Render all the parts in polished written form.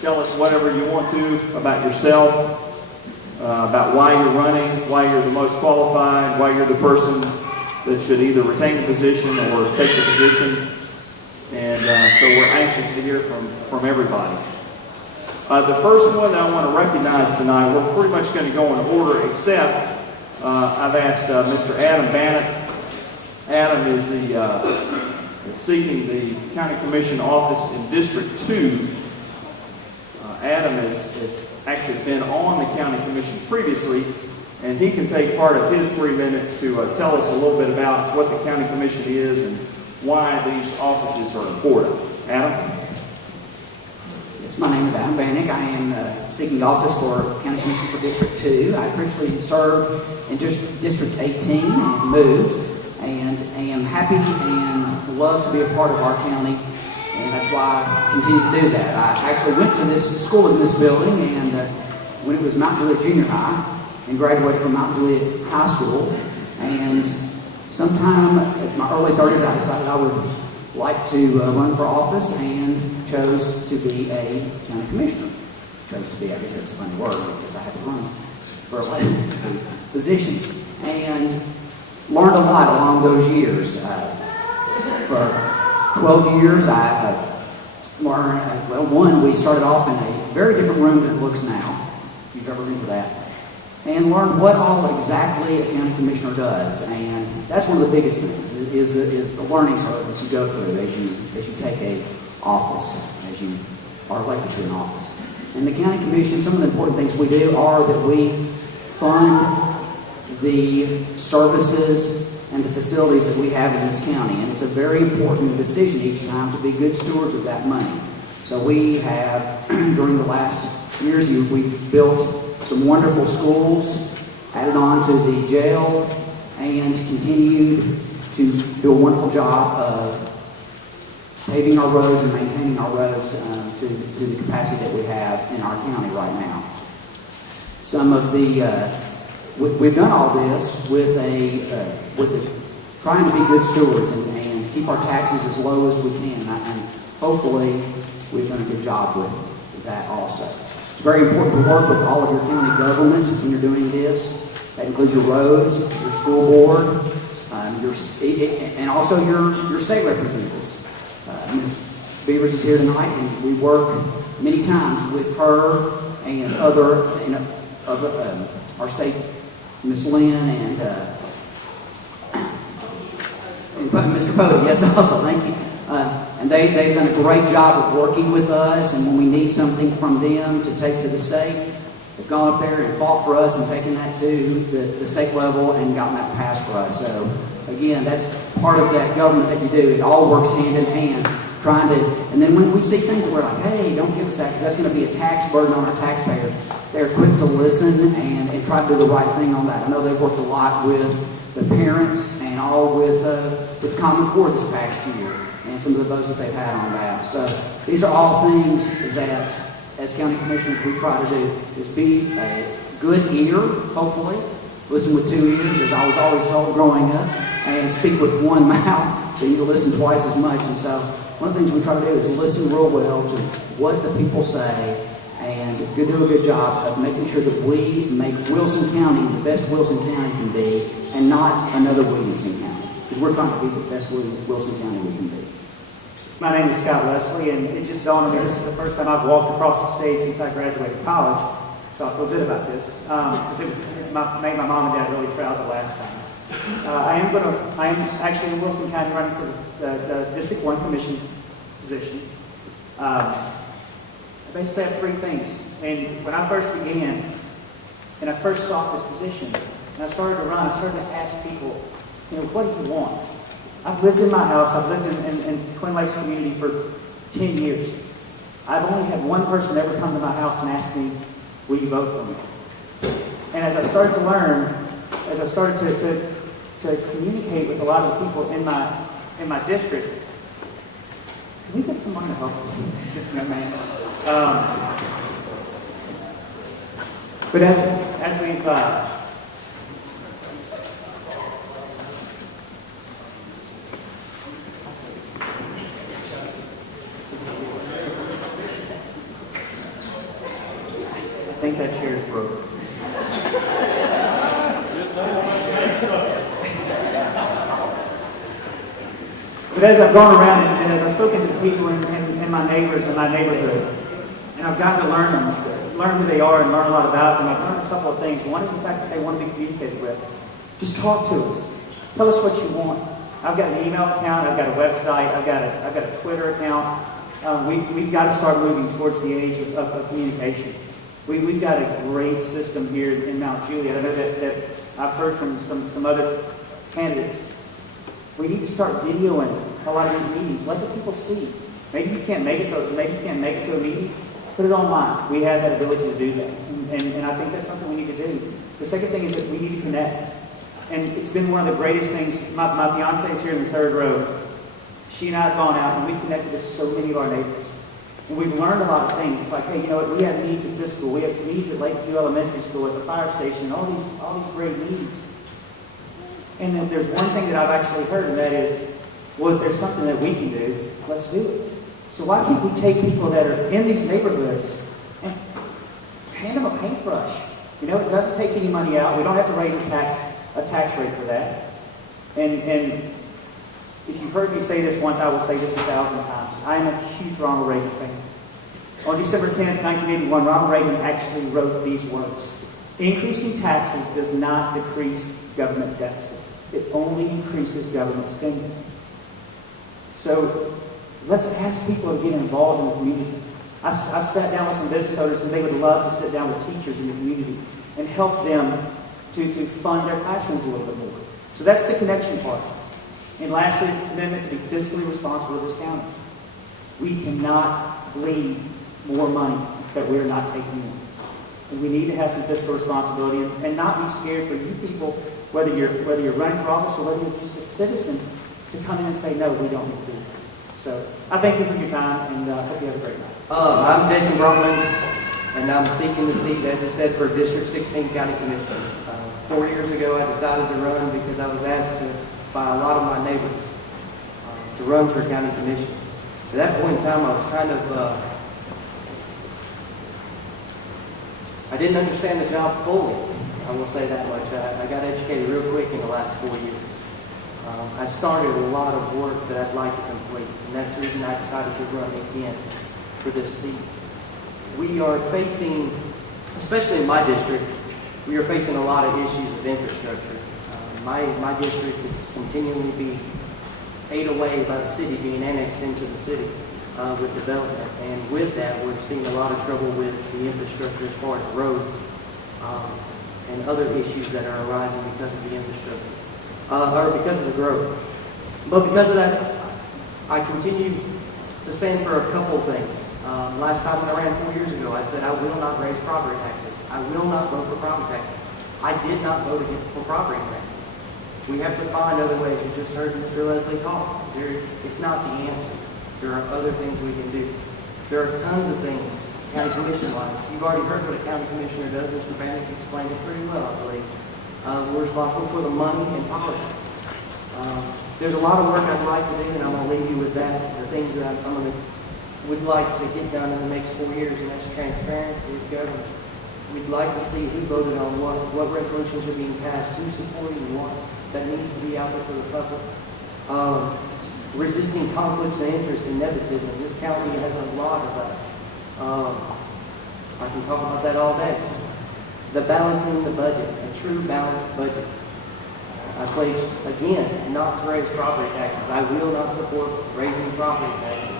tell us whatever you want to about yourself, about why you're running, why you're the most qualified, why you're the person that should either retain the position or take the position. And so we're anxious to hear from everybody. The first one that I want to recognize tonight, we're pretty much going to go in order, except I've asked Mr. Adam Bannett. Adam is seeking the County Commission office in District 2. Adam has actually been on the County Commission previously, and he can take part of his 3 minutes to tell us a little bit about what the County Commission is and why these offices are important. Adam? Yes, my name is Adam Bannick. I am seeking office for County Commission for District 2. I previously served in District 18 and moved, and am happy and love to be a part of our county, and that's why I continue to do that. I actually went to this school in this building, and when it was Mount Juliet Junior High, and graduated from Mount Juliet High School, and sometime in my early 30s I decided I would like to run for office and chose to be a county commissioner. Chose to be, I guess that's a funny word because I had to run for a position, and learned a lot along those years. For 12 years I learned, one, we started off in a very different room than it looks now, if you've ever been to that, and learned what all exactly a county commissioner does. And that's one of the biggest things, is the learning curve that you go through as you take a office, as you are elected to an office. And the county commission, some of the important things we do are that we fund the services and the facilities that we have in this county. And it's a very important decision each time to be good stewards of that money. So we have, during the last years, we've built some wonderful schools, added on to the jail, and continued to do a wonderful job of paving our roads and maintaining our roads to the capacity that we have in our county right now. Some of the we've done all this with trying to be good stewards and keep our taxes as low as we can, and hopefully we've done a good job with that also. It's very important to work with all of your county government when you're doing this. That includes your roads, your school board, and also your state representatives. Ms. Beavers is here tonight, and we work many times with her and other our state, Ms. Lynn and Mr. Pody, yes, also, thank you. And they've done a great job of working with us, and when we need something from them to take to the state, they've gone up there and fought for us and taken that to the state level and gotten that passed for us. So, again, that's part of that government that you do. It all works hand in hand, and then when we see things that we're like, hey, don't give us that, because that's going to be a tax burden on our taxpayers, they're quick to listen and try to do the right thing on that. I know they've worked a lot with the parents and all with Common Core this past year, and some of the votes that they've had on that. So these are all things that, as county commissioners, we try to do, is be a good ear, hopefully, listen with 2 ears, as I was always told growing up, and speak with one mouth, so you can listen twice as much. And so one of the things we try to do is listen real well to what the people say, and do a good job of making sure that we make Wilson County the best Wilson County can be, and not another Williamson County, because we're trying to be the best Wilson County we can be. My name is Scott Leslie, and it just dawned on me, this is the first time I've walked across the state since I graduated college, so I feel good about this, because it made my mom and dad really proud the last time. I am actually in Wilson County running for the District 1 Commission position. I basically have three things. And when I first began, and I first sought this position, and I started to run, I started to ask people, what do you want? I've lived in my house, I've lived in Twin Lakes community for 10 years. I've only had one person ever come to my house and ask me, will you vote for me? And as I started to learn, as I started to communicate with a lot of the people in my district, can we get someone to help us? Just a minute. But as we've that chair's broke. But as I've gone around and as I've spoken to the people in my neighbors in my neighborhood, and I've gotten to learn who they are and learn a lot about them, I've learned a couple of things. One is the fact that they want to be communicated with. Just talk to us. Tell us what you want. I've got an email account. I've got a website. I've got a Twitter account. We've got to start moving towards the age of communication. We've got a great system here in Mount Juliet. I know that I've heard from some other candidates. We need to start videoing a lot of these meetings. Let the people see. Maybe you can't make it to a meeting. Put it online. We have that ability to do that, and I think that's something we need to do. The second thing is that we need to connect, and it's been one of the greatest things. My fiance is here in the third row. She and I have gone out and we've connected with so many of our neighbors, and we've learned a lot of things. It's like, hey, you know what? We have needs at this school. We have needs at Lakeview Elementary School, at the fire station, all these great needs. And then there's one thing that I've actually heard, and that is, well, if there's something that we can do, let's do it. So why can't we take people that are in these neighborhoods and hand them a paintbrush? You know, it doesn't take any money out. We don't have to raise a tax rate for that. And if you've heard me say this once, I will say this 1,000 times. I am a huge Ronald Reagan fan. On December 10th, 1981, Ronald Reagan actually wrote these words: "Increasing taxes does not decrease government deficit. It only increases government spending." So let's ask people to get involved in the community. I've sat down with some business owners and they would love to sit down with teachers in the community and help them to fund their classrooms a little bit more. So that's the connection part. And lastly is a commitment to be fiscally responsible to this county. We cannot bleed more money that we're not taking in. And we need to have some fiscal responsibility and not be scared for you people, whether you're running for office or whether you're just a citizen, to come in and say, no, we don't need to do that. So I thank you for your time, and I hope you have a great night. I'm Jason Brockman, and I'm seeking the seat, as I said, for District 16 County Commissioner. 4 years ago, I decided to run because I was asked by a lot of my neighbors to run for county commission. At that point in time, I was kind of, I didn't understand the job fully, I will say that much. I got educated real quick in the last 4 years. I started a lot of work that I'd like to complete, and that's the reason I decided to run again for this seat. We are facing, especially in my district, we are facing a lot of issues with infrastructure. My district is continually being ate away by the city, being annexed into the city with development. And with that, we're seeing a lot of trouble with the infrastructure as far as roads and other issues that are arising because of the infrastructure, or because of the growth. But because of that, I continue to stand for a couple of things. Last time when I ran 4 years ago, I said I will not raise property taxes. I will not vote for property taxes. I did not vote for property taxes. We have to find other ways. You just heard Mr. Leslie talk. It's not the answer. There are other things we can do. There are tons of things, county commission-wise. You've already heard what a county commissioner does. Mr. Bannock explained it pretty well, I believe. We're responsible for the money and policy. There's a lot of work I'd like to do, and I'm going to leave you with that. The things that would like to get done in the next 4 years, and that's transparency of government. We'd like to see who voted on what resolutions are being passed, who's supporting what. That needs to be out there for the public. Resisting conflicts of interest and nepotism. This county has a lot of that. I can talk about that all day. The balancing the budget, a true balanced budget. I pledge, again, not to raise property taxes. I will not support raising property taxes.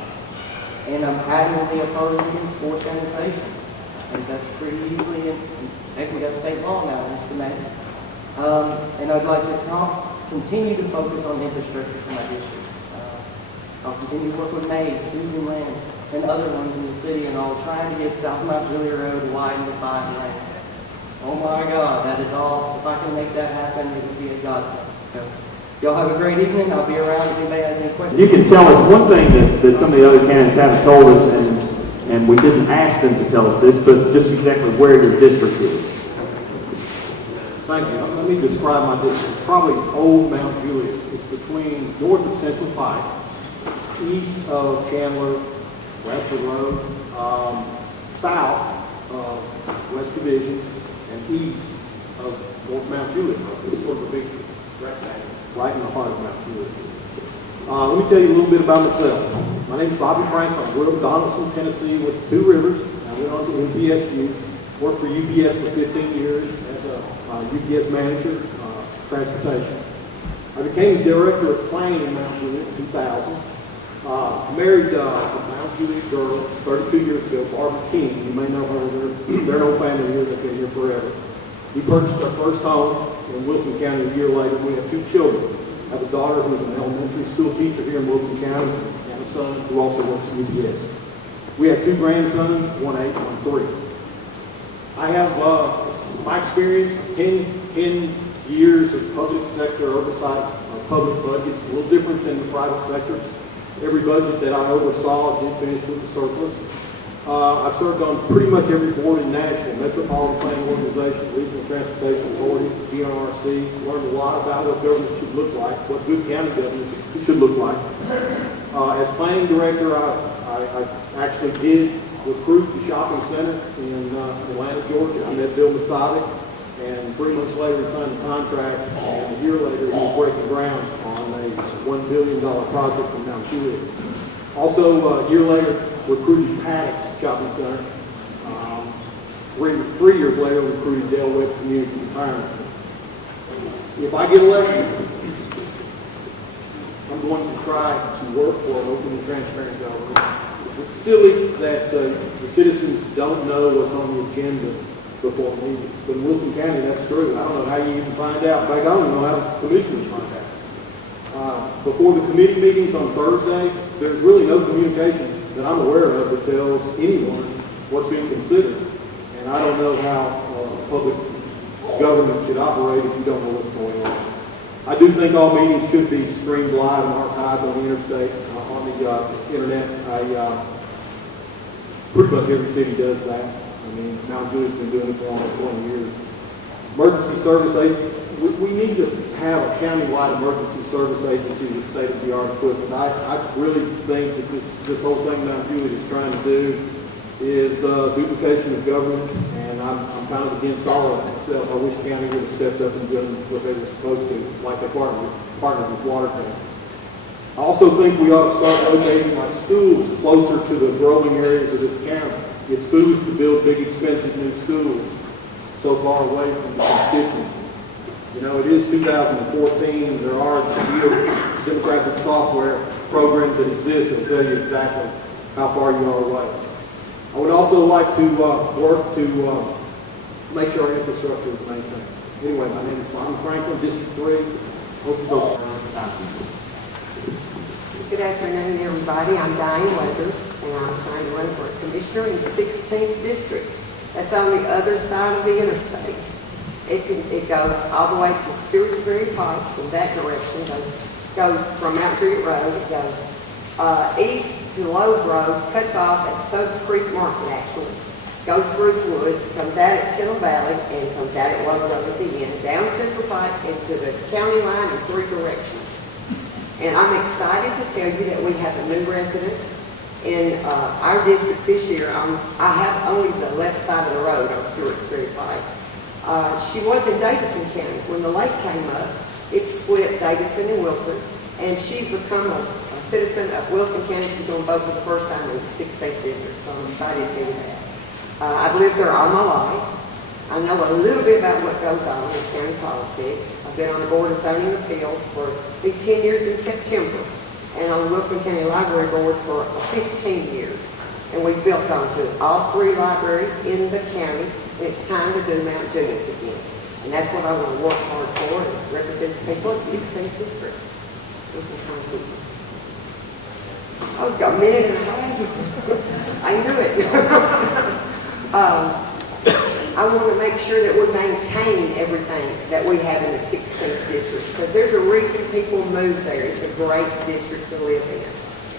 And I'm adamantly opposed against forced annexation. I think that's pretty easily, heck, we got state law now, Mr. Mayor. And I'd like to continue to focus on infrastructure for my district. I'll continue to work with May, Susan Land, and other ones in the city, and I'll try to get South Mount Juliet Road widened to 5 lanes. Oh my God, that is all. If I can make that happen, it would be a godsend. So, y'all have a great evening. I'll be around if anybody has any questions. You can tell us one thing that some of the other candidates haven't told us, and we didn't ask them to tell us this, but just exactly where your district is. Thank you. Let me describe my district. It's probably old Mount Juliet. It's between north of Central Pike, east of Chandler, Bradford Road, south West Division, and east of North Mount Juliet. It's sort of a big rectangle right in the heart of Mount Juliet. Let me tell you a little bit about myself. My name is Bobby Franklin. I grew up in Donaldson, Tennessee, went to Two Rivers. I went on to MPSU, worked for UPS for 15 years as a UPS manager, transportation. I became director of planning in Mount Juliet in 2000. Married a Mount Juliet girl 32 years ago, Barbara King. You may know her. They're an old family here. They've been here forever. We purchased our first home in Wilson County a year later. We have 2 children. I have a daughter who's an elementary school teacher here in Wilson County, and a son who also works at UPS. We have 2 grandsons, one 8 and one 3. I have my experience, 10 years of public sector oversight of public budgets, a little different than the private sector. Every budget that I oversaw did finish with a surplus. I've served on pretty much every board in Nashville, Metropolitan Planning Organization, Regional Transportation Authority, GNRC, learned a lot about what government should look like, what good county government should look like. As planning director, I actually did recruit the shopping center in Atlanta, Georgia. I met Bill Masadic, and 3 months later he signed the contract, and a year later he was breaking ground on a $1 billion project in Mount Juliet. Also, a year later, recruited Paddock's Shopping Center. 3 years later, recruited Dale Webb Community Retirement Center. If I get elected, I'm going to try to work for an open and transparent government. It's silly that the citizens don't know what's on the agenda before the meeting. But in Wilson County, that's true. I don't know how you even find out. In fact, I don't even know how the commissioners find out. Before the committee meetings on Thursday, there's really no communication that I'm aware of that tells anyone what's being considered. And I don't know how public government should operate if you don't know what's going on. I do think all meetings should be streamed live and archived on the interstate, on the internet. Pretty much every city does that. I mean, Mount Juliet's been doing it for almost 20 years. Emergency service agency, we need to have a county-wide emergency service agency with state-of-the-art equipment. I really think that this whole thing Mount Juliet is trying to do is duplication of government, and I'm kind of against all of it myself. I wish the county would have stepped up and done what they were supposed to, like they partnered with Watertown. I also think we ought to start locating our schools closer to the growing areas of this county. It's foolish to build big, expensive new schools so far away from the constituents. You know, it is 2014. There are demographic software programs that exist that will tell you exactly how far you are away. I would also like to work to make sure our infrastructure is maintained. Anyway, my name is Bobby Franklin, District 3. Hope you vote. Good afternoon, everybody. I'm Diane Weathers, and I'm trying to run for a commissioner in the 16th District. That's on the other side of the interstate. It goes all the way to Stewartsbury Pike in that direction. Goes from Mount Juliet Road. It goes east to Lowe Road, cuts off at Suggs Creek Market, actually. Goes through the woods, comes out at Tennell Valley, and comes out at Lowe Road at the end, down Central Pike into the county line in 3 directions. And I'm excited to tell you that we have a new resident in our district this year. I have only the left side of the road on Stewartsbury Pike. She was in Davidson County. When the lake came up, it split Davidson and Wilson, and she's become a citizen of Wilson County. She's going to vote for the first time in the 16th District, so I'm excited to tell you that. I've lived there all my life. I know a little bit about what goes on in county politics. I've been on the Board of Zoning Appeals for 10 years in September, and on the Wilson County Library Board for 15 years. And we've built onto all 3 libraries in the county, and it's time to do Mount Juliet's again. And that's what I want to work hard for and represent the people in the 16th District. Here's my time people. Oh, we've got a minute and a half. I knew it. I want to make sure that we maintain everything that we have in the 16th District, because there's a reason people move there. It's a great district to live in.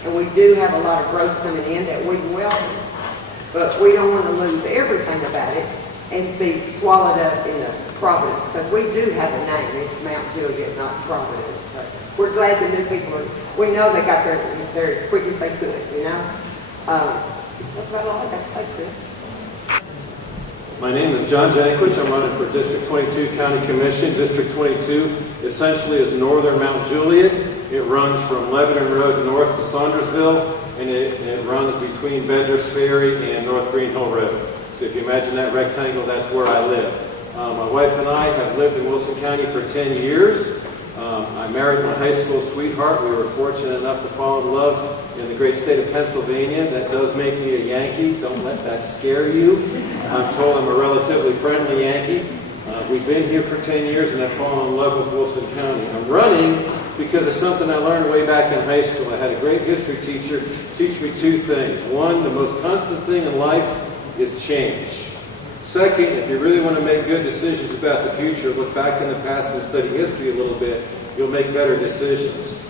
And we do have a lot of growth coming in that we welcome. But we don't want to lose everything about it and be swallowed up in the Providence, because we do have a name. It's Mount Juliet, not Providence. But we're glad the new people we know they got there as quick as they could, you know. That's about all I got to say, Chris. My name is John Jankwich. I'm running for District 22 County Commission. District 22 essentially is northern Mount Juliet. It runs from Lebanon Road north to Saundersville, and it runs between Bender's Ferry and North Green Hill Road. So if you imagine that rectangle, that's where I live. My wife and I have lived in Wilson County for 10 years. I married my high school sweetheart. We were fortunate enough to fall in love in the great state of Pennsylvania. That does make me a Yankee. Don't let that scare you. I'm told I'm a relatively friendly Yankee. We've been here for 10 years and I've fallen in love with Wilson County. I'm running because of something I learned way back in high school. I had a great history teacher teach me two things. One, the most constant thing in life is change. Second, if you really want to make good decisions about the future, look back in the past and study history a little bit, you'll make better decisions.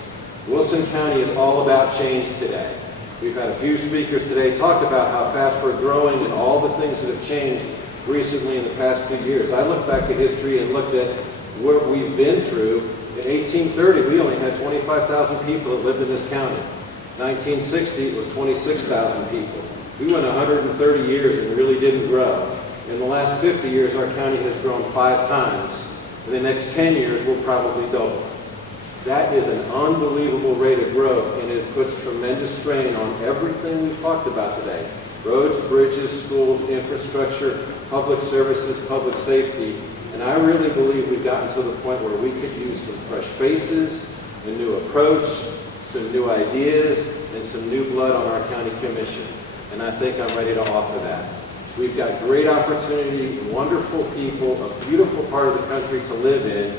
Wilson County is all about change today. We've had a few speakers today talk about how fast we're growing and all the things that have changed recently in the past few years. I look back at history and looked at what we've been through. In 1830, we only had 25,000 people that lived in this county. 1960, it was 26,000 people. We went 130 years and really didn't grow. In the last 50 years, our county has grown 5 times. In the next 10 years, we'll probably double. That is an unbelievable rate of growth, and it puts tremendous strain on everything we've talked about today. Roads, bridges, schools, infrastructure, public services, public safety. And I really believe we've gotten to the point where we could use some fresh faces, a new approach, some new ideas, and some new blood on our county commission. And I think I'm ready to offer that. We've got great opportunity, wonderful people, a beautiful part of the country to live in,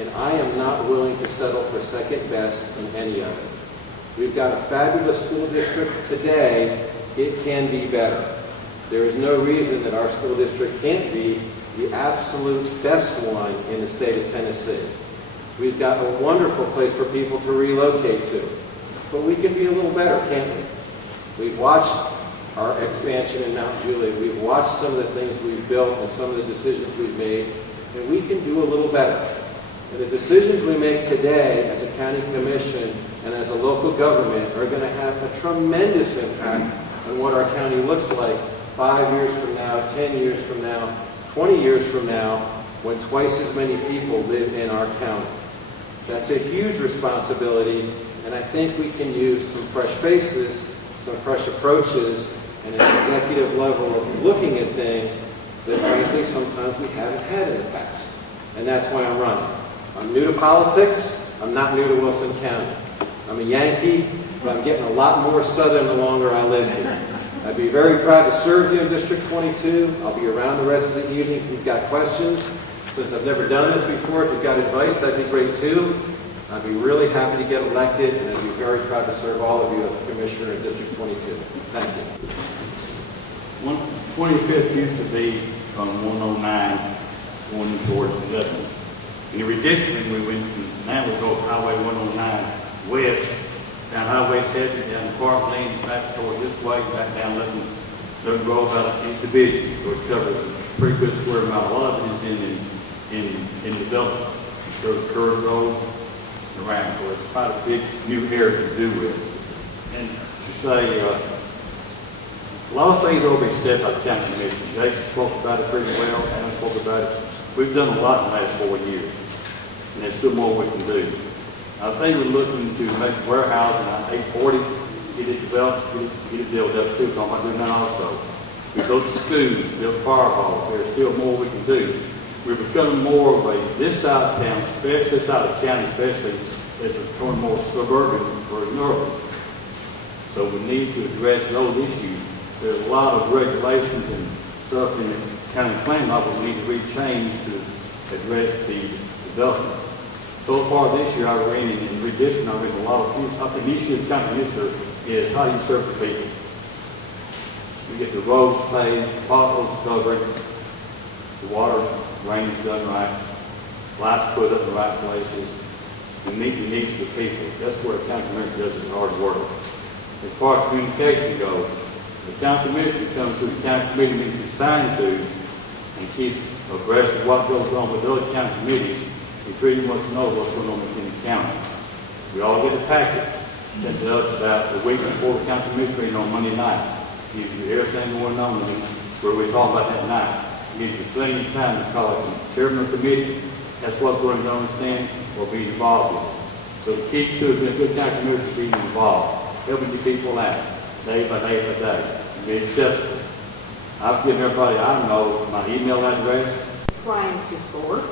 and I am not willing to settle for second best in any of it. We've got a fabulous school district today. It can be better. There is no reason that our school district can't be the absolute best one in the state of Tennessee. We've got a wonderful place for people to relocate to, but we can be a little better, can't we? We've watched our expansion in Mount Juliet. We've watched some of the things we've built and some of the decisions we've made, and we can do a little better. And the decisions we make today as a county commission and as a local government are going to have a tremendous impact on what our county looks like 5 years from now, 10 years from now, 20 years from now, when twice as many people live in our county. That's a huge responsibility, and I think we can use some fresh faces, some fresh approaches, and an executive level of looking at things that frankly sometimes we haven't had in the past. And that's why I'm running. I'm new to politics. I'm not new to Wilson County. I'm a Yankee, but I'm getting a lot more Southern the longer I live here. I'd be very proud to serve you in District 22. I'll be around the rest of the evening if you've got questions. Since I've never done this before, if you've got advice, that'd be great too. I'd be really happy to get elected, and I'd be very proud to serve all of you as a commissioner in District 22. Thank you. 25th used to be from 109 going towards 11. In the redistricting, we went from, now we go Highway 109 west, down Highway 70, down Park Lane, back toward this way, back down Lebanon Road, out of East Division. So it covers a pretty good square mile. A lot of it is in development. It goes Curve Road around, so it's quite a big new area to do with. And to say, a lot of things will be said by the county commission. Jason spoke about it pretty well, Anna spoke about it. We've done a lot in the last 4 years, and there's still more we can do. I think we're looking to make warehousing on 840, get it developed, get it built up too, because I'm doing that also. We built the schools, built fire halls, there's still more we can do. We're becoming more of a, this side of town, especially this side of the county especially, is becoming more suburban or urban. So we need to address those issues. There's a lot of regulations and stuff in the county planning law we need to rechange to address the development. So far this year, I've ran in redistricting, I've ran a lot of things. I think the issue of the county commissioner is how you serve the people. We get the roads paved, potholes covered, the water range done right, lights put up in the right places, and meet the needs of the people. That's where a county commissioner does his hard work. As far as communication goes, the county commissioner comes to the county committee meetings he's assigned to and keeps abreast of what goes on with other county committees. We pretty much know what's going on in the county. We all get a packet sent to us about the week before the county commissioner meeting on Monday nights. Gives you everything going on where we talk about that night. gives you plenty of time to call it chairman of the committee. That's what we're going to understand or be involved in. So the key to it, being a good county commissioner, being involved, helping the people out, day by day by day, and be accessible. I've given everybody I know my email address. Trying to score.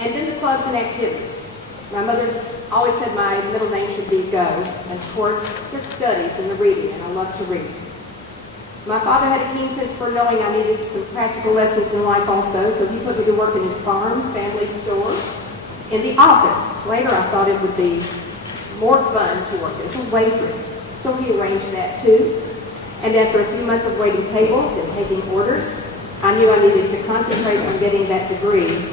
And then the clubs and activities. My mother's always said my middle name should be Go, and of course the studies and the reading, and I love to read. My father had a keen sense for knowing I needed some practical lessons in life also, so he put me to work in his farm, family store, in the office. Later I thought it would be more fun to work as a waitress, so he arranged that too. And after a few months of waiting tables and taking orders, I knew I needed to concentrate on getting that degree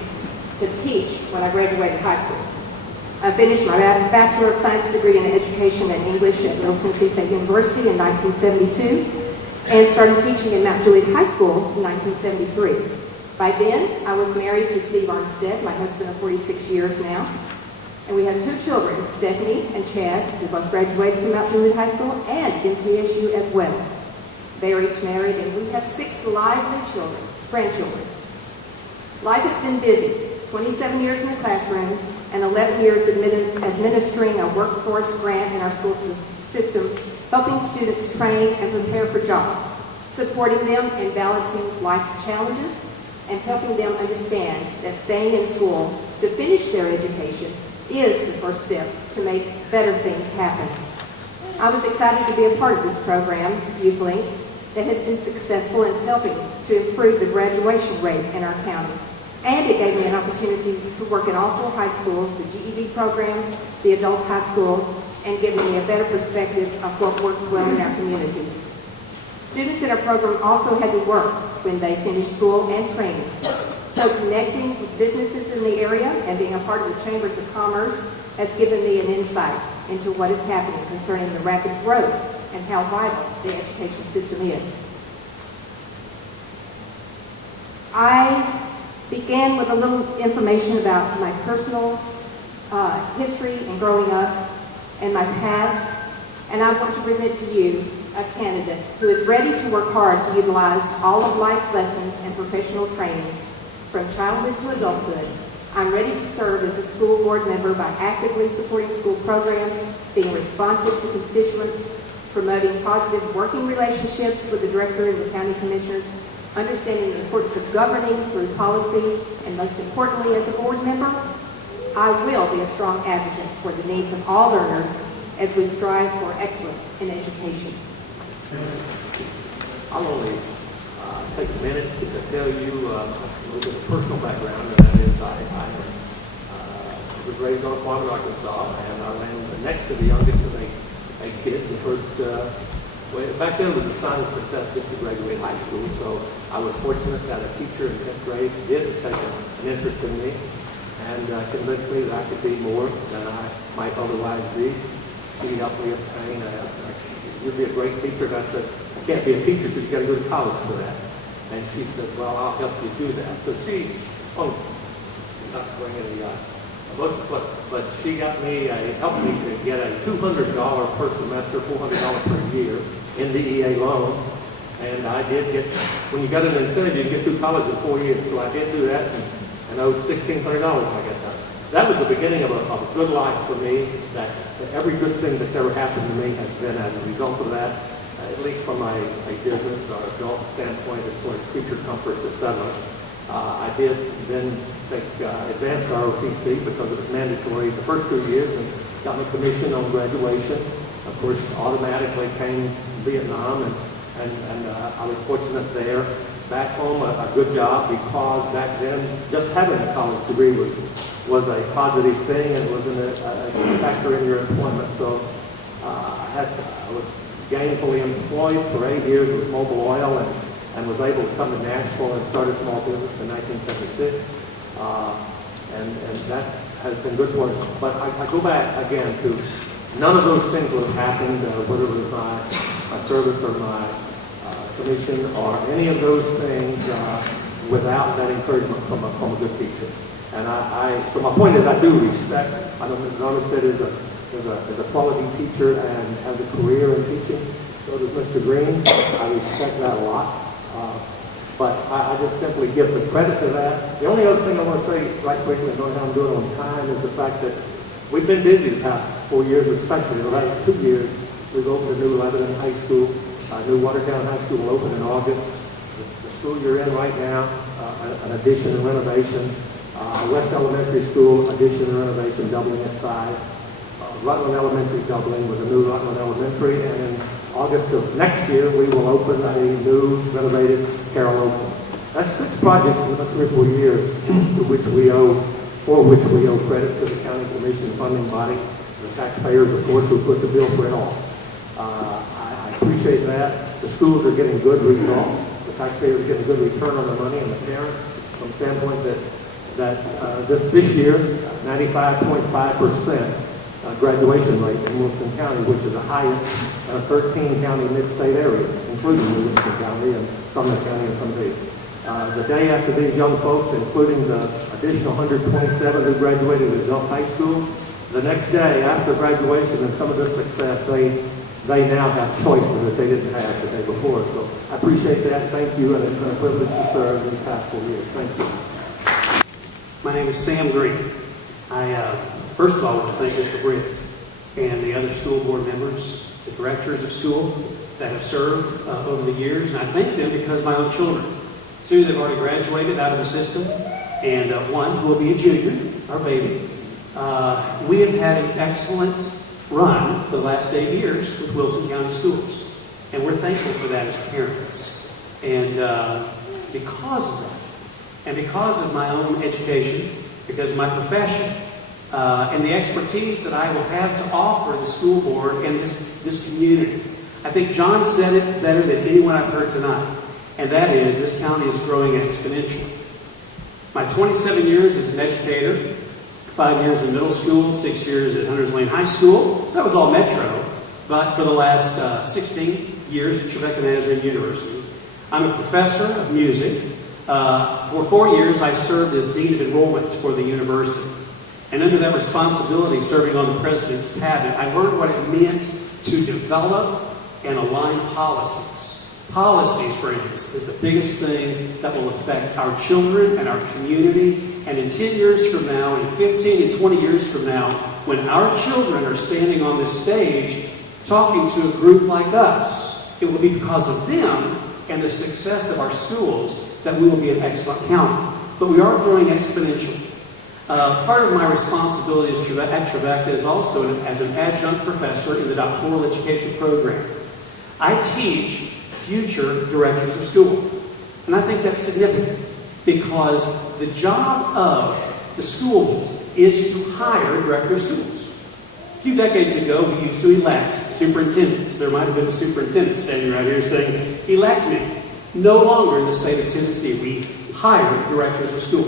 to teach when I graduated high school. I finished my Bachelor of Science degree in Education and English at Middle Tennessee State University in 1972 and started teaching in Mount Juliet High School in 1973. By then, I was married to Steve Armstead, my husband of 46 years now, and we had 2 children, Stephanie and Chad, who both graduated from Mount Juliet High School and MTSU as well. They're each married, and we have 6 lively children, grandchildren. Life has been busy, 27 years in the classroom and 11 years administering a workforce grant in our school system, helping students train and prepare for jobs, supporting them in balancing life's challenges, and helping them understand that staying in school to finish their education is the first step to make better things happen. I was excited to be a part of this program, Youth Links, that has been successful in helping to improve the graduation rate in our county. And it gave me an opportunity to work in all 4 high schools, the GED program, the adult high school, and giving me a better perspective of what works well in our communities. Students in our program also had to work when they finished school and training. So connecting with businesses in the area and being a part of the Chambers of Commerce has given me an insight into what is happening concerning the rapid growth and how vital the education system is. I began with a little information about my personal history and growing up and my past, and I want to present to you a candidate who is ready to work hard to utilize all of life's lessons and professional training from childhood to adulthood. I'm ready to serve as a school board member by actively supporting school programs, being responsive to constituents, promoting positive working relationships with the director and the county commissioners, understanding the importance of governing through policy, and most importantly, as a board member, I will be a strong advocate for the needs of all learners as we strive for excellence in education. I'll only take a minute to tell you a little bit of personal background, and that is I was raised on a farm in Arkansas, and I ran next to the youngest of 8 kids. The first, back then it was a sign of success just to graduate high school, so I was fortunate that a teacher in 10th grade did take an interest in me and convinced me that I could be more than I might otherwise be. She helped me obtain she said, "You'd be a great teacher." And I said, "I can't be a teacher because you got to go to college for that." And she said, "Well, I'll help you do that." So she, not to bring any boast, but she got me, helped me to get a $200 per semester, $400 per year in the EA loan. And I did get, when you got an incentive, you get through college in 4 years. So I did do that and owed $1,600 when I got done. That was the beginning of a good life for me, that every good thing that's ever happened to me has been as a result of that, at least from a business or adult standpoint as far as creature comforts, etc. I did then take advanced ROTC because it was mandatory the first 2 years and got my commission on graduation. Of course, automatically came Vietnam and I was fortunate there. Back home, a good job because back then just having a college degree was a positive thing and was a factor in your employment. So I was gainfully employed for 8 years with Mobil Oil and was able to come to Nashville and start a small business in 1976. And that has been good for us. But I go back again to none of those things would have happened, whether it was my service or my commission or any of those things without that encouragement from a good teacher. And so my point is I do respect, I know Mrs. Armistead is a quality teacher and has a career in teaching. So does Mr. Green. I respect that a lot. But I just simply give the credit to that. The only other thing I want to say right quickly, knowing how I'm doing on time, is the fact that we've been busy the past 4 years, especially the last 2 years. We've opened a new Lebanon High School. New Watertown High School will open in August. The school you're in right now, an addition and renovation. West Elementary School, addition and renovation, doubling its size. Rutland Elementary doubling with a new Rutland Elementary. And in August of next year, we will open a new renovated Carroll Oakland. That's 6 projects in 3 or 4 years for which we owe credit to the county commission funding body. The taxpayers, of course, who put the bill for it all. I appreciate that. The schools are getting good results. The taxpayers are getting good return on their money, and the parents, from the standpoint that this year, 95.5% graduation rate in Wilson County, which is the highest in a 13-county mid-state area, including Wilson County and Sumner County and some days. The day after these young folks, including the additional 127 who graduated at Adult High School, the next day after graduation and some of this success, they now have choices that they didn't have the day before. So I appreciate that. Thank you, and it's been a privilege to serve these past 4 years. Thank you. My name is Sam Green. I first of all want to thank Mr. Juiet and the other school board members, the directors of school that have served over the years, and I thank them because my own children, 2 that have already graduated out of the system, and 1 who will be a junior, our baby. We have had an excellent run for the last 8 years with Wilson County Schools, and we're thankful for that as parents. And because of that, and because of my own education, because of my profession, and the expertise that I will have to offer the school board and this community, I think John said it better than anyone I've heard tonight, and that is this county is growing exponentially. My 27 years as an educator, 5 years in middle school, 6 years at Hunters Lane High School. So that was all Metro. But for the last 16 years at Juiet Nazarene University, I'm a professor of music. For 4 years, I served as Dean of Enrollment for the university. And under that responsibility, serving on the President's Cabinet, I learned what it meant to develop and align policies. Policies, friends, is the biggest thing that will affect our children and our community. And in 10 years from now, and 15 and 20 years from now, when our children are standing on this stage talking to a group like us, it will be because of them and the success of our schools that we will be an excellent county. But we are growing exponentially. Part of my responsibility at Trevecca is also as an adjunct professor in the doctoral education program. I teach future directors of school. And I think that's significant because the job of the school board is to hire director of schools. A few decades ago, we used to elect superintendents. There might have been a superintendent standing right here saying, elect me. No longer in the state of Tennessee, we hire directors of school.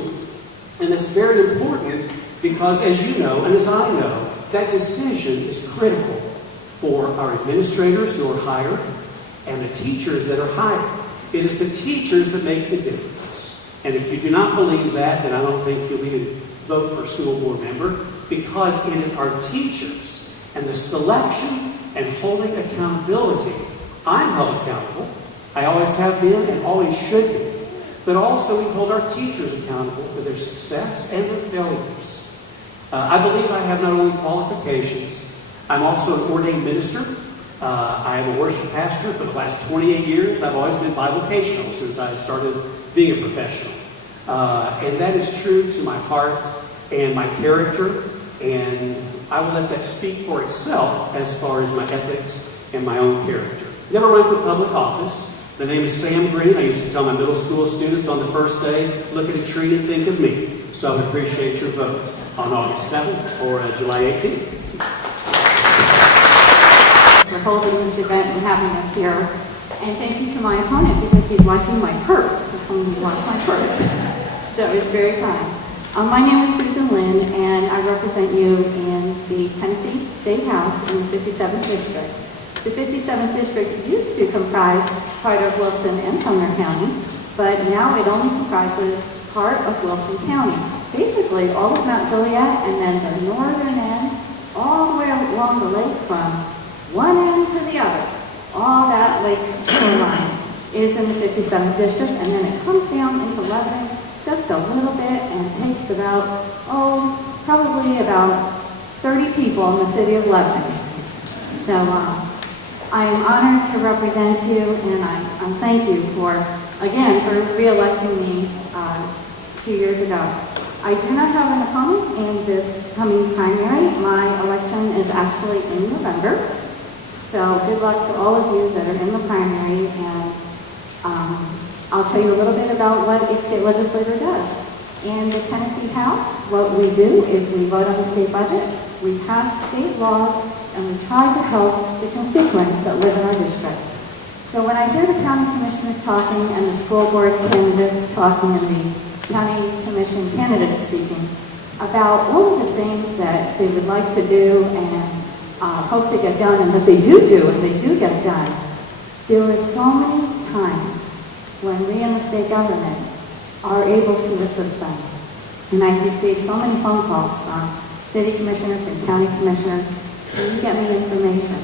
And that's very important because, as you know, and as I know, that decision is critical for our administrators who are hired and the teachers that are hired. It is the teachers that make the difference. And if you do not believe that, then I don't think you'll even vote for a school board member, because it is our teachers and the selection and holding accountability. I'm held accountable. I always have been and always should be. But also we hold our teachers accountable for their success and their failures. I believe I have not only qualifications, I'm also an ordained minister. I am a worship pastor for the last 28 years. I've always been bivocational since I started being a professional. And that is true to my heart and my character, and I will let that speak for itself as far as my ethics and my own character. Never run for public office. The name is Sam Green. I used to tell my middle school students on the first day, look at a tree and think of me. So I would appreciate your vote on August 7th or July 18th. For holding this event and having us here. And thank you to my opponent because he's watching my purse. He told me to watch my purse. So it's very kind. My name is Susan Lynn, and I represent you in the Tennessee State House in the 57th District. The 57th District used to comprise part of Wilson and Sumner County, but now it only comprises part of Wilson County. Basically, all of Mount Juliet and then the northern end, all the way along the lake from one end to the other, all that lake shoreline. is in the 57th district, and then it comes down into Lebanon just a little bit and takes about, probably about 30 people in the city of Lebanon. So I am honored to represent you, and I thank you for re-electing me 2 years ago. I do not have an opponent in this coming primary. My election is actually in November. So good luck to all of you that are in the primary, and I'll tell you a little bit about what a state legislator does. In the Tennessee House, what we do is we vote on the state budget, we pass state laws, and we try to help the constituents that live in our district. So when I hear the county commissioners talking and the school board candidates talking and the county commission candidates speaking about all of the things that they would like to do and hope to get done, and that they do and they do get done, there are so many times when we in the state government are able to assist them. And I've received so many phone calls from city commissioners and county commissioners. Can you get me information?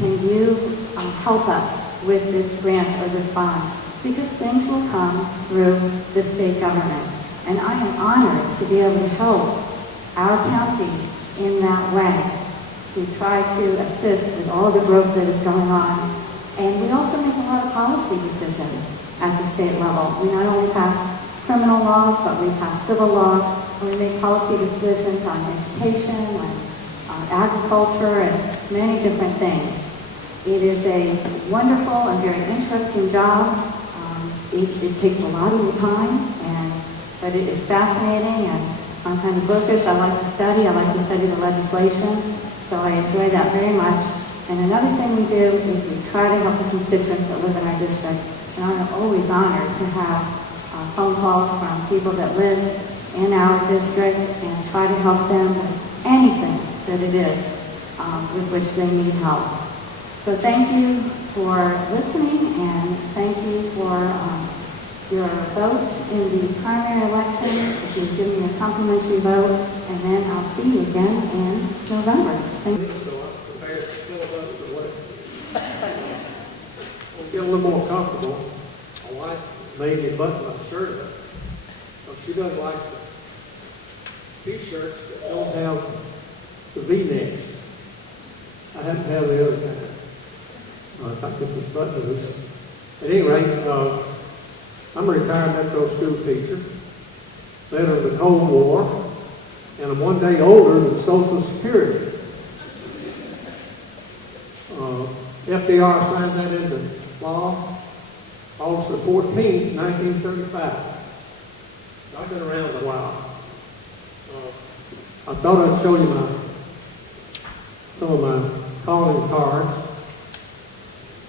Can you help us with this grant or this bond? Because things will come through the state government. And I am honored to be able to help our county in that way, to try to assist with all the growth that is going on. And we also make a lot of policy decisions at the state level. We not only pass criminal laws, but we pass civil laws, and we make policy decisions on education, on agriculture, and many different things. It is a wonderful and very interesting job. It takes a lot of your time, but it is fascinating, and I'm kind of bookish. I like to study the legislation, so I enjoy that very much. And another thing we do is we try to help the constituents that live in our district. And I'm always honored to have phone calls from people that live in our district and try to help them with anything that it is with which they need help. So thank you for listening, and thank you for your vote in the primary election. If you've given me a complimentary vote, and then I'll see you again in November. Thank you. So I'm prepared to filibuster away. We'll get a little more comfortable. My wife made me button my shirt up. Well, she doesn't like the t-shirts that don't have the V-necks. I happen to have the other kind. If I get this button loose. At any rate, I'm a retired Metro school teacher, veteran of the Cold War, and I'm one day older than Social Security. FDR signed that into law August the 14th, 1935. I've been around a while. I thought I'd show you some of my calling cards.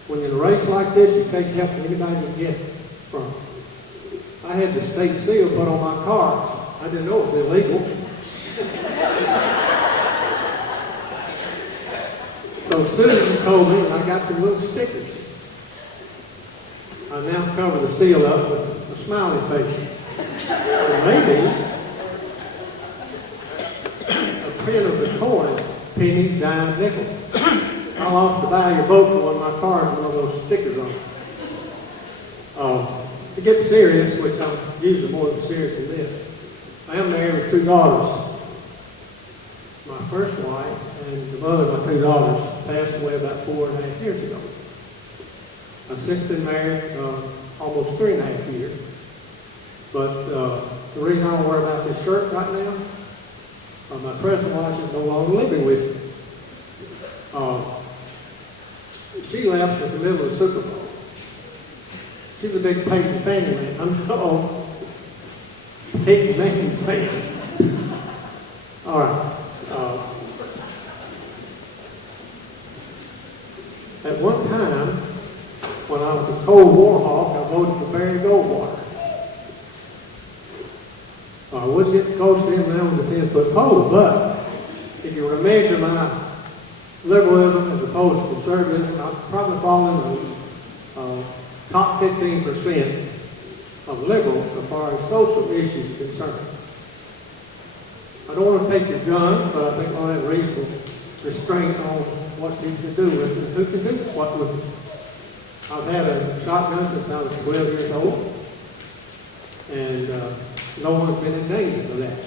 When you're in a race like this, you take help from anybody you can get from. I had the state seal put on my cards. I didn't know it was illegal. So Susan told me, and I got some little stickers. I now cover the seal up with a smiley face. And maybe a print of the coins, penny, dime, nickel. I'll offer to buy your vote for one of my cards with one of those stickers on it. To get serious, which I'm usually more serious than this, I am married with 2 daughters. My first wife and the mother of my 2 daughters passed away about 4.5 years ago. I've since been married almost 3.5 years. But the reason I don't wear about this shirt right now, my present wife is no longer living with me. She left at the middle of the Super Bowl. She's a big Peyton Fanning man. I'm so Peyton Manning fan. All right. At one time, when I was a Cold War hawk, I voted for Barry Goldwater. I wouldn't get close to him now with a 10-foot pole, but if you were to measure my liberalism as opposed to conservatism, I'd probably fall in the top 15% of liberals so far as social issues are concerned. I don't want to take your guns, but I think we'll have reasonable restraint on what you can do with it and who can do what with it. I've had a shotgun since I was 12 years old, and no one's been in danger for that.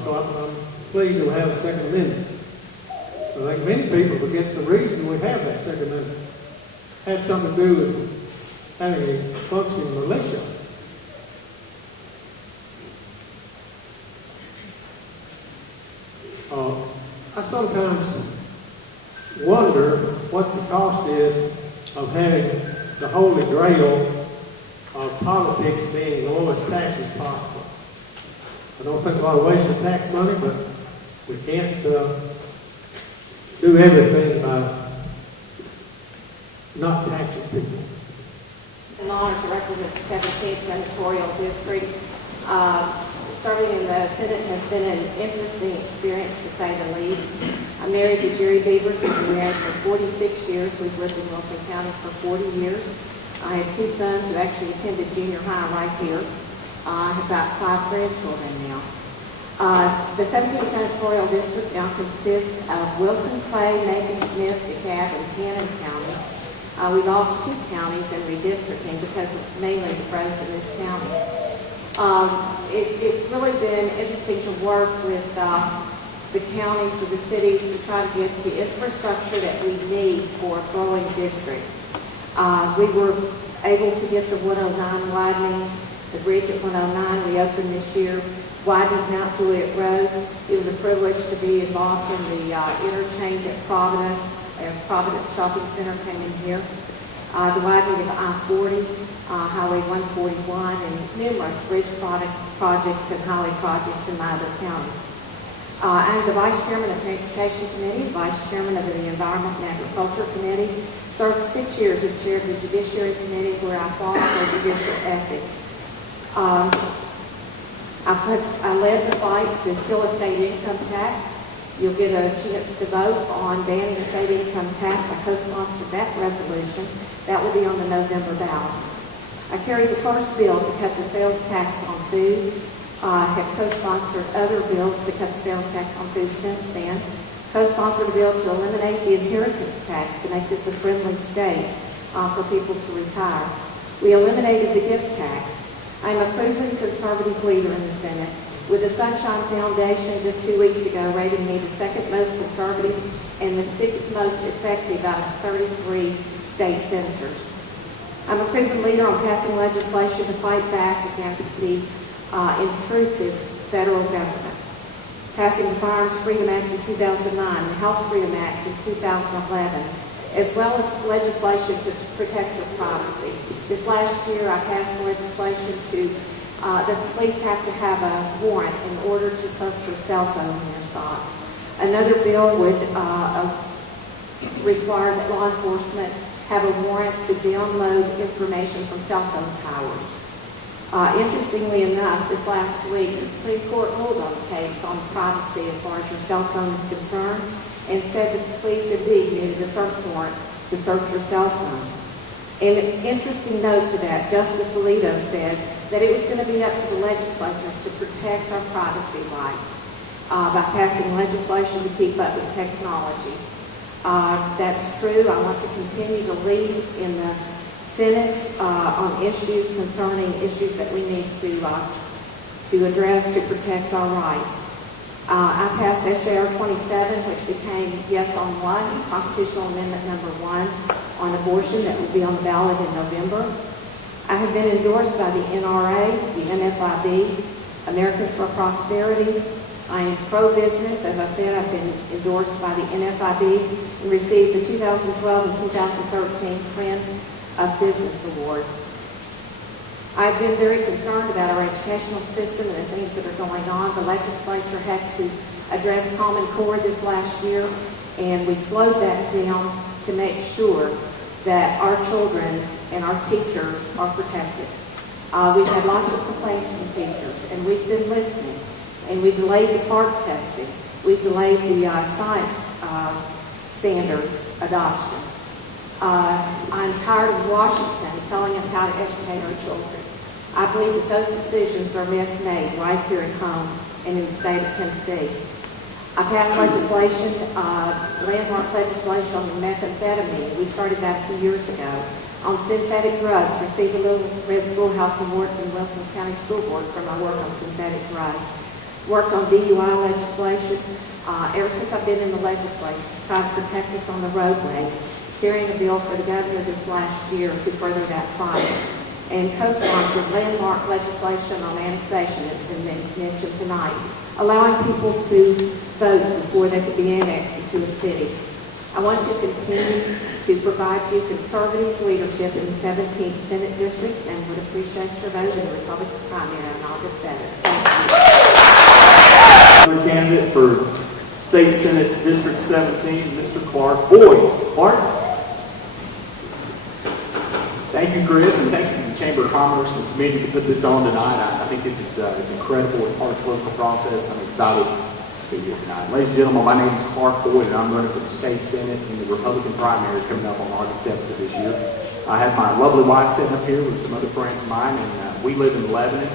So I'm pleased to have a Second Amendment. I think many people forget the reason we have that Second Amendment. It has something to do with having a functioning militia. I sometimes wonder what the cost is of having the holy grail of politics being the lowest taxes possible. I don't think we ought to waste the tax money, but we can't do everything by not taxing people. An honor to represent the 17th Senatorial District. Serving in the Senate has been an interesting experience, to say the least. I'm married to Jerry Beavers. We've been married for 46 years. We've lived in Wilson County for 40 years. I have 2 sons who actually attended junior high right here. I have got 5 grandchildren now. The 17th Senatorial District now consists of Wilson, Clay, Macon, Smith, DeKalb, and Cannon counties. We lost 2 counties in redistricting because of mainly the growth in this county. It's really been interesting to work with the counties, with the cities, to try to get the infrastructure that we need for a growing district. We were able to get the 109 widening, the bridge at 109 reopened this year, widening Mount Juliet Road. It was a privilege to be involved in the interchange at Providence as Providence Shopping Center came in here. The widening of I-40, Highway 141, and numerous bridge projects and highway projects in my other counties. I'm the Vice Chairman of Transportation Committee, Vice Chairman of the Environment and Agriculture Committee, served 6 years as Chair of the Judiciary Committee, where I fought for judicial ethics. I led the fight to kill a state income tax. You'll get a chance to vote on banning the state income tax. I co-sponsored that resolution. That will be on the November ballot. I carried the first bill to cut the sales tax on food. I have co-sponsored other bills to cut the sales tax on food since then. Co-sponsored a bill to eliminate the inheritance tax to make this a friendly state for people to retire. We eliminated the gift tax. I'm a proven conservative leader in the Senate, with the Sunshine Foundation just 2 weeks ago rating me the 2nd most conservative and the 6th most effective out of 33 state senators. I'm a proven leader on passing legislation to fight back against the intrusive federal government. Passing the Firearms Freedom Act in 2009, the Health Freedom Act in 2011, as well as legislation to protect your privacy. This last year I passed legislation that the police have to have a warrant in order to search your cell phone when you're stopped. Another bill would require that law enforcement have a warrant to download information from cell phone towers. Interestingly enough, this last week, the Supreme Court ruled on the case on privacy as far as your cell phone is concerned, and said that the police indeed needed a search warrant to search your cell phone. And an interesting note to that, Justice Alito said that it was going to be up to the legislatures to protect our privacy rights by passing legislation to keep up with technology. That's true. I want to continue to lead in the Senate on issues concerning issues that we need to address to protect our rights. I passed SJR 27, which became Yes on 1, Constitutional Amendment number 1 on abortion that will be on the ballot in November. I have been endorsed by the NRA, the NFIB, Americans for Prosperity. I am pro-business. As I said, I've been endorsed by the NFIB and received the 2012 and 2013 Friend of Business Award. I've been very concerned about our educational system and the things that are going on. The legislature had to address Common Core this last year, and we slowed that down to make sure that our children and our teachers are protected. We've had lots of complaints from teachers, and we've been listening. And we delayed the PARC testing. We delayed the science standards adoption. I'm tired of Washington telling us how to educate our children. I believe that those decisions are best made right here at home and in the state of Tennessee. I passed legislation, landmark legislation on methamphetamine. We started that 2 years ago. On synthetic drugs, received a Little Red Schoolhouse Award from Wilson County School Board for my work on synthetic drugs. Worked on DUI legislation. Ever since I've been in the legislature, to try to protect us on the roadways, carrying a bill for the governor this last year to further that fight. And co-sponsored landmark legislation on annexation, it's been mentioned tonight, allowing people to vote before they could be annexed into a city. I want to continue to provide you conservative leadership in the 17th Senate District and would appreciate your vote in the Republican primary on August 7th. Thank you. Another candidate for State Senate District 17, Mr. Clark Boyd. Clark? Thank you, Chris, and thank you to the Chamber of Commerce and the committee to put this on tonight. I think this is it's incredible. It's part of the political process. I'm excited to be here tonight. Ladies and gentlemen, my name is Clark Boyd, and I'm running for the State Senate in the Republican primary coming up on August 7th of this year. I have my lovely wife sitting up here with some other friends of mine, and we live in Lebanon,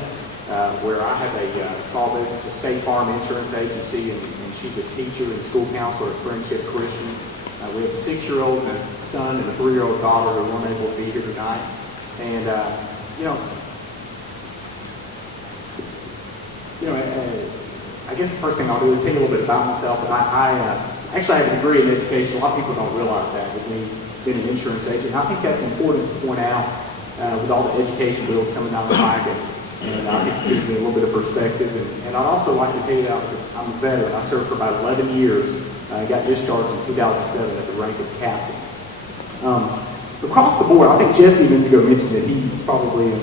where I have a small business, a State Farm Insurance Agency, and she's a teacher and school counselor at Friendship Christian. We have a 6-year-old son and a 3-year-old daughter who weren't able to be here tonight. And, I guess the first thing I'll do is tell you a little bit about myself. But I actually have a degree in education. A lot of people don't realize that with me being an insurance agent. I think that's important to point out with all the education bills coming down the pike. And I think it gives me a little bit of perspective. And I'd also like to tell you that I'm a veteran. I served for about 11 years. I got discharged in 2007 at the rank of captain. Across the board, I think Jesse Mendigo mentioned that he's probably in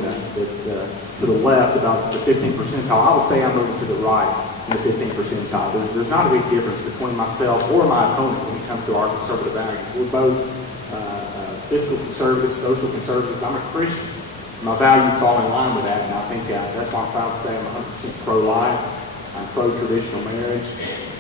to the left, about the 15th percentile. I would say I'm moving to the right in the 15th percentile. There's not a big difference between myself or my opponent when it comes to our conservative values. We're both fiscal conservatives, social conservatives. I'm a Christian. My values fall in line with that, and I think that's why I'm proud to say I'm 100% pro-life. I'm pro-traditional marriage.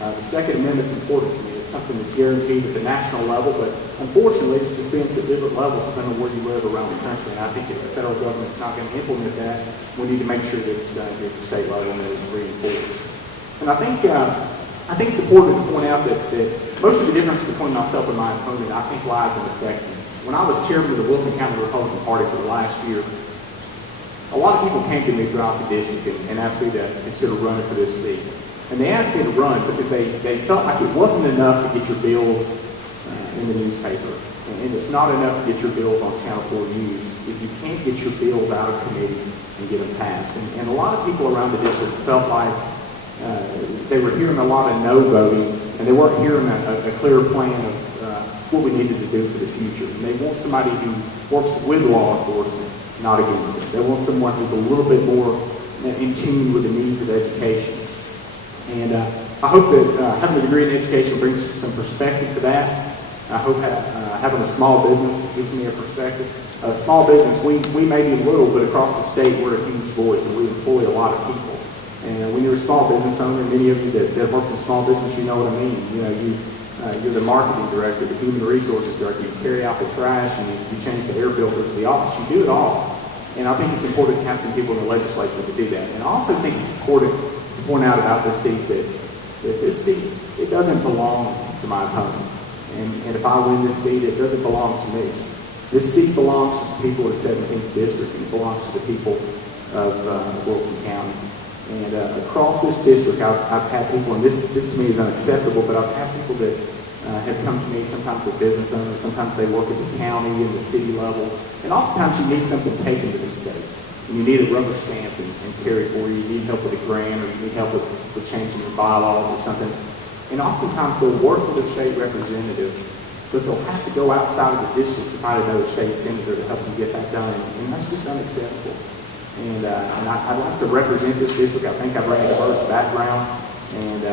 The Second Amendment's important to me. It's something that's guaranteed at the national level, but unfortunately it's dispensed at different levels depending on where you live around the country. And I think if the federal government's not going to implement that, we need to make sure that it's done here at the state level and that it's reinforced. And I think it's important to point out that most of the difference between myself and my opponent, I think, lies in effectiveness. When I was chairman of the Wilson County Republican Party for the last year, a lot of people came to me throughout the district and asked me to consider running for this seat. And they asked me to run because they felt like it wasn't enough to get your bills in the newspaper. And it's not enough to get your bills on Channel 4 News if you can't get your bills out of committee and get them passed. And a lot of people around the district felt like they were hearing a lot of no voting, and they weren't hearing a clear plan of what we needed to do for the future. And they want somebody who works with law enforcement, not against it. They want someone who's a little bit more in tune with the needs of education. And I hope that having a degree in education brings some perspective to that. I hope having a small business gives me a perspective. A small business, we may be little, but across the state we're a huge voice, and we employ a lot of people. And when you're a small business owner, many of you that work in small business, you know what I mean. You know, you're the marketing director, the human resources director. You carry out the trash, and you change the air filters of the office. You do it all. And I think it's important to have some people in the legislature to do that. And I also think it's important to point out about this seat that this seat, it doesn't belong to my opponent. And if I win this seat, it doesn't belong to me. This seat belongs to the people of the 17th District, and it belongs to the people of Wilson County. And across this district, I've had people, and this to me is unacceptable, but I've had people that have come to me. Sometimes they're business owners, sometimes they work at the county and the city level, and oftentimes you need something taken to the state. And you need a rubber stamp and carry for you. You need help with a grant, or you need help with changing your bylaws or something. And oftentimes they'll work with a state representative, but they'll have to go outside of the district to find another state senator to help them get that done. And that's just unacceptable. And I'd like to represent this district. I think I bring a diverse background. And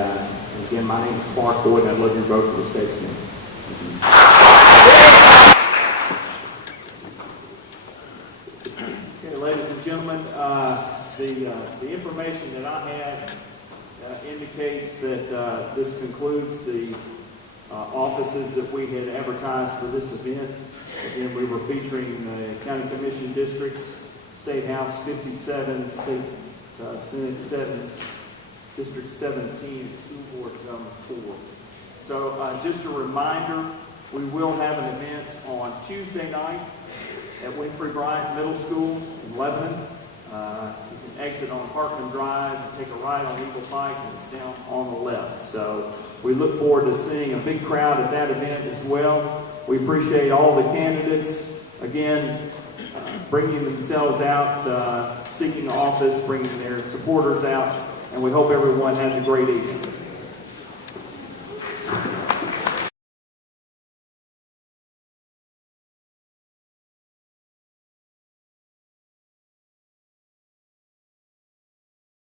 again, my name is Clark Boyd, and I'd love your vote for the state senate. Okay, ladies and gentlemen, the information that I have indicates that this concludes the offices that we had advertised for this event. Again, we were featuring County Commission districts, State House 57, State Senate District 17, School Board Zone 4. So just a reminder, we will have an event on Tuesday night at Winfrey Bryant Middle School in Lebanon. You can exit on Parkman Drive and take a ride on Eagle Pike, and it's down on the left. So we look forward to seeing a big crowd at that event as well. We appreciate all the candidates, again, bringing themselves out, seeking office, bringing their supporters out, and we hope everyone has a great evening.